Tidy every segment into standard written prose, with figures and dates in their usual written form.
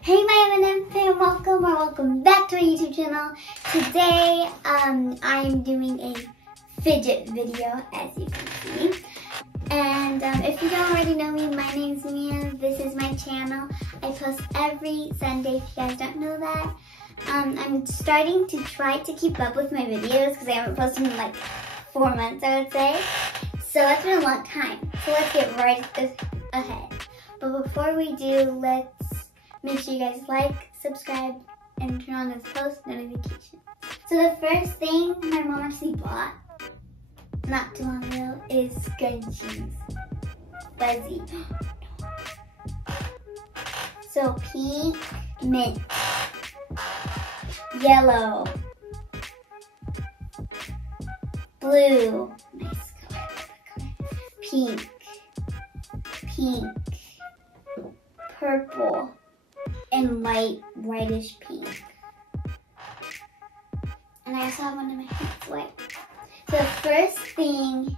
Hey my M&M fam, welcome back to my YouTube channel. Today I'm doing a fidget video, as you can see. And if you don't already know me, my name's Mia. This is my channel. I post every Sunday if you guys don't know that. I'm starting to try to keep up with my videos because I haven't posted in like 4 months, I would say. So that's been a long time. So let's get right ahead. But before we do, let's make sure you guys like, subscribe, and turn on those post notifications. So the first thing my mom actually bought not too long ago is scrunchies. Fuzzy. So pink, mint, yellow, blue, nice color, pink, purple, and light whitish pink. And I also have one in my hands white. So the first thing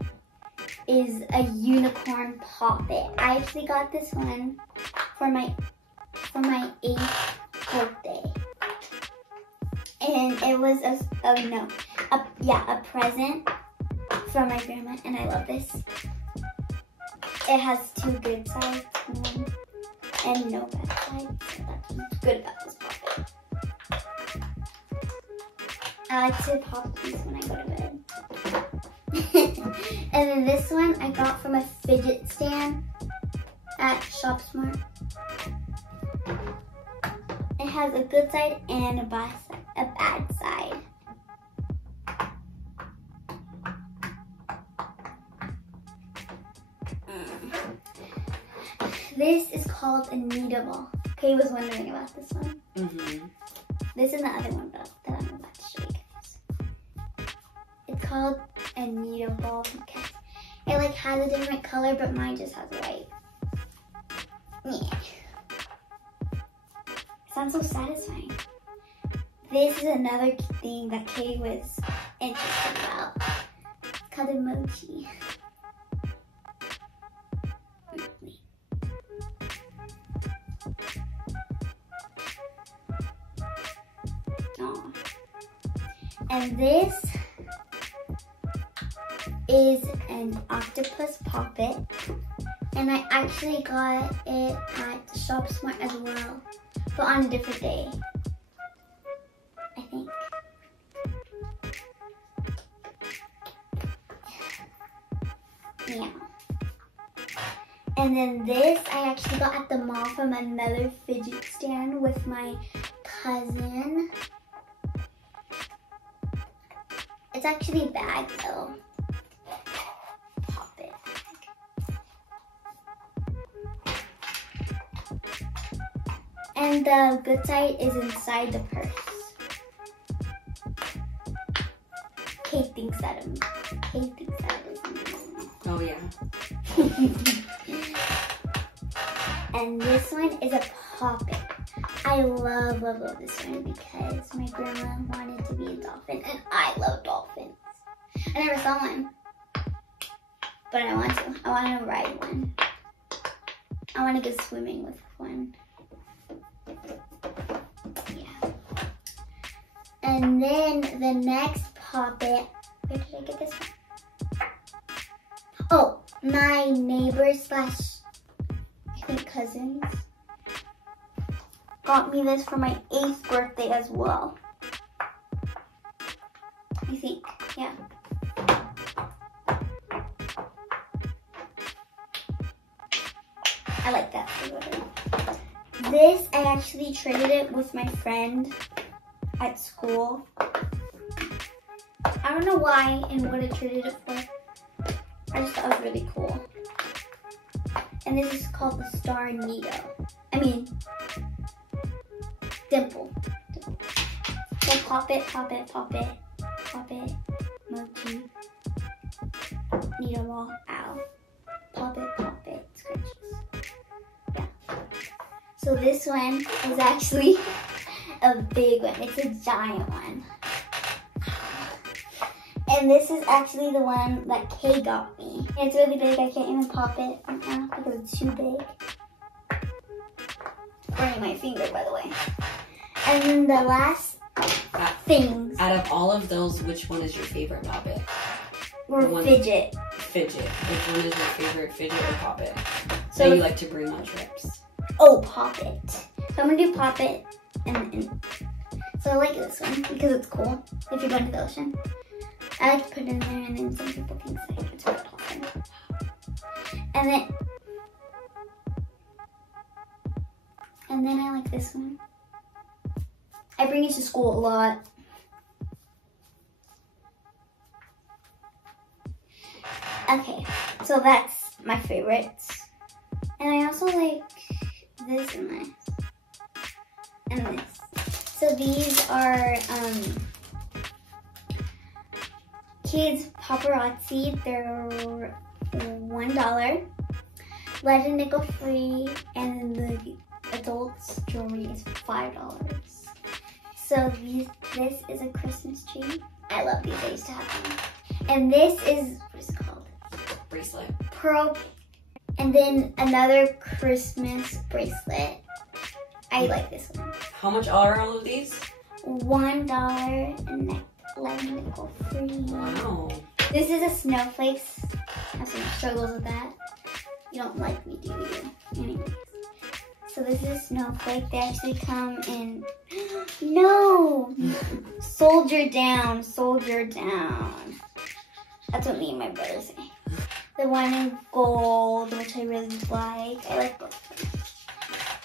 is a unicorn poppet. I actually got this one for my 8th birthday. And it was a present from my grandma, and I love this. It has 2 good sides and no bad sides. So that's what's good about this poppet. I like to pop these when I go to bed. And then this one I got from a fidget stand at Shop Smart. It has a good side and a bad side. This is called a Nita ball. Kay was wondering about this one. This is the other one that I'm about to show you guys. It's called a Nita ball because it like has a different color, but mine just has white. Yeah. Sounds so satisfying. This is another thing that Kay was interested about. It's called emoji. And this is an octopus poppet, and I actually got it at Shop Smart as well, but on a different day, I think. Yeah. And then this I actually got at the mall from another fidget stand with my cousin. It's actually a bag though. Pop it. And the good side is inside the purse. Kate thinks that is amazing. Oh yeah. And this one is a poppet. I love this one because my grandma wanted to be a dolphin, and I love dolphins. I never saw one, but I want to. I want to ride one. I want to go swimming with one. Yeah. And then the next poppet, where did I get this one? Oh, my neighbor / I think cousins got me this for my 8th birthday as well. I think, yeah. I like that flavor. This, I actually traded it with my friend at school. I don't know why and what I traded it for. I just thought it was really cool. And this is called the Star Nito. Dimple. So pop it, mochi, Nita ball, ow. Pop it, scrunchies. Yeah. So this one is actually a big one. It's a giant one. And this is actually the one that Kay got me. It's really big. I can't even pop it right now because it's too big. burning my finger, by the way. And then the last things. Out of all of those, which one is your favorite Poppet? Or Fidget. Fidget. Which one is your favorite Fidget or Poppet? So that you like to bring on trips? Oh, Poppet. So I'm gonna do Poppet, and so I like this one because it's cool. If you're going to the ocean, I like to put it in there, and then some people can say it's really awesome. And then I like this one. I bring it to school a lot. Okay, so that's my favorites. And I also like this and this. And this. So these are kids paparazzi. They're $1. Lead and nickel free, and the adults jewelry is $5. So this is a Christmas tree. I love these. I used to have them. And this is, what is it called? Bracelet. Pearl. And then another Christmas bracelet. I like this one. How much are all of these? $1 and lead and nickel free. Wow. This is a snowflakes. I have some struggles with that. You don't like me, do you? Anyways. So this is a snowflake. They actually come in, no! Soldier down, soldier down. That's what me and my brother say. The one in gold, which I really like. I like both of them.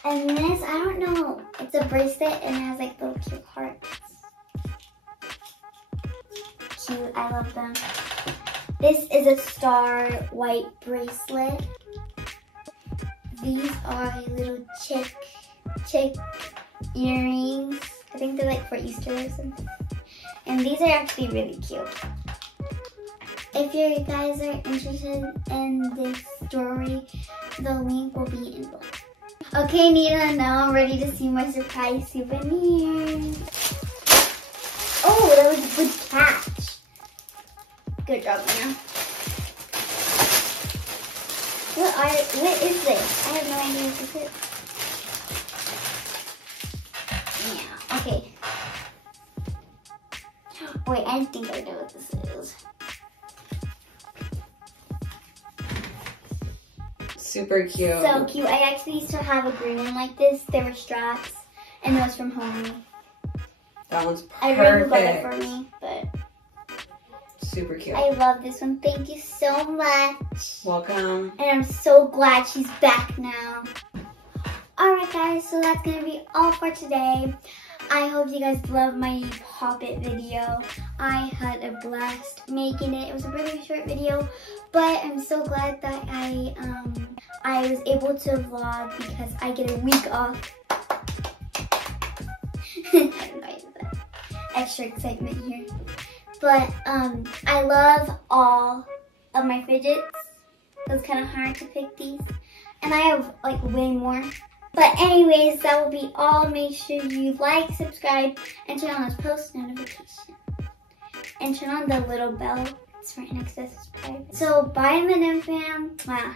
And this, I don't know. It's a bracelet and it has like little cute hearts. Cute, I love them. This is a star white bracelet. These are little chick earrings. I think they're like for Easter or something. And these are actually really cute. If you guys are interested in this jewelry, the link will be in below. Okay, Nita, now I'm ready to see my surprise souvenir. Oh, that was a good catch. Good job, Nina. What is this? I have no idea what this is. Yeah, okay. Wait, I think I know what this is. Super cute. So cute. I actually used to have a green one like this. They were straps, and those from home. That one's perfect. I really got it for me, but super cute. I love this one. Thank you so much. Welcome. And I'm so glad she's back now. Alright guys, so that's going to be all for today. I hope you guys loved my Poppet video. I had a blast making it. It was a really short video, but I'm so glad that I was able to vlog because I get a week off. I don't know why I did that. Extra excitement here. But I love all of my fidgets. It was kind of hard to pick these. And I have like way more. But anyways, that will be all. Make sure you like, subscribe, and turn on those post notifications. And turn on the little bell. It's right next to subscribe. So bye, Minute Fam. Mwah.